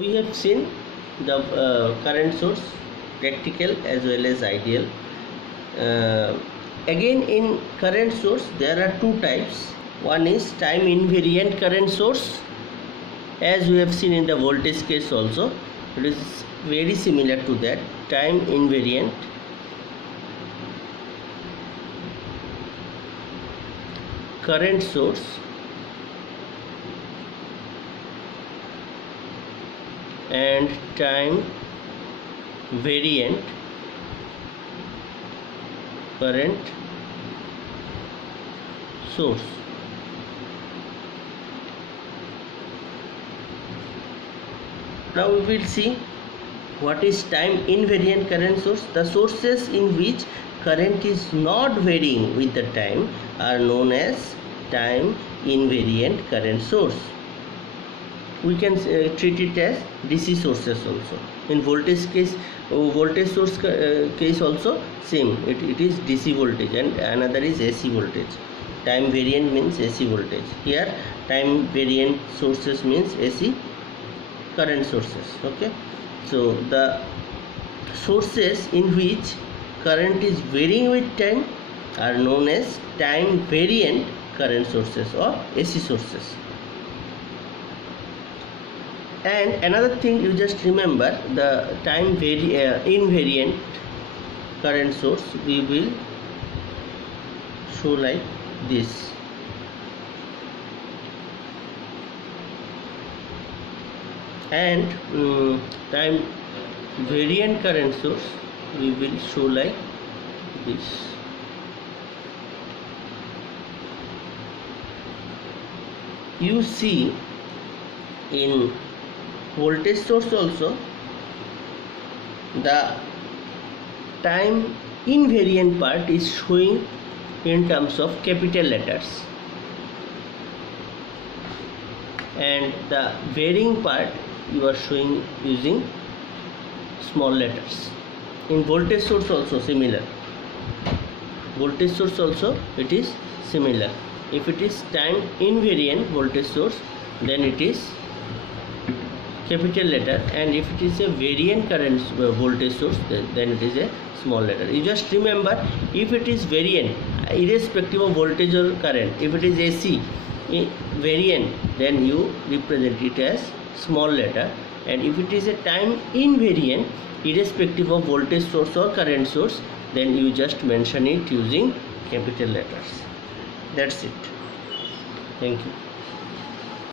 We have seen the current source, practical as well as ideal. Again, in current source there are two types. One is time invariant current source, as we have seen in the voltage case also. It is very similar to that, time invariant current source and time variant current source. Now we will see what is time invariant current source. The sources in which current is not varying with the time are known as time invariant current source. We can treat it as DC sources also. In voltage case, voltage source case also same. It is DC voltage and another is AC voltage. Time variant means AC voltage. Here time variant sources means AC current sources. Okay, so the sources in which current is varying with time are known as time variant current sources or AC sources. And another thing, you just remember the time invariant current source we will show like this. And time variant current source we will show like this. You see in voltage source also the time invariant part is showing in terms of capital letters and the varying part you are showing using small letters. In voltage source also similar. Voltage source also it is similar. If it is time invariant voltage source, then it is capital letter, and if it is a variant current voltage source, then it is a small letter. You just remember, if it is variant, irrespective of voltage or current, if it is AC variant, then you represent it as small letter, and if it is a time invariant, irrespective of voltage source or current source, then you just mention it using capital letters. That's it. Thank you.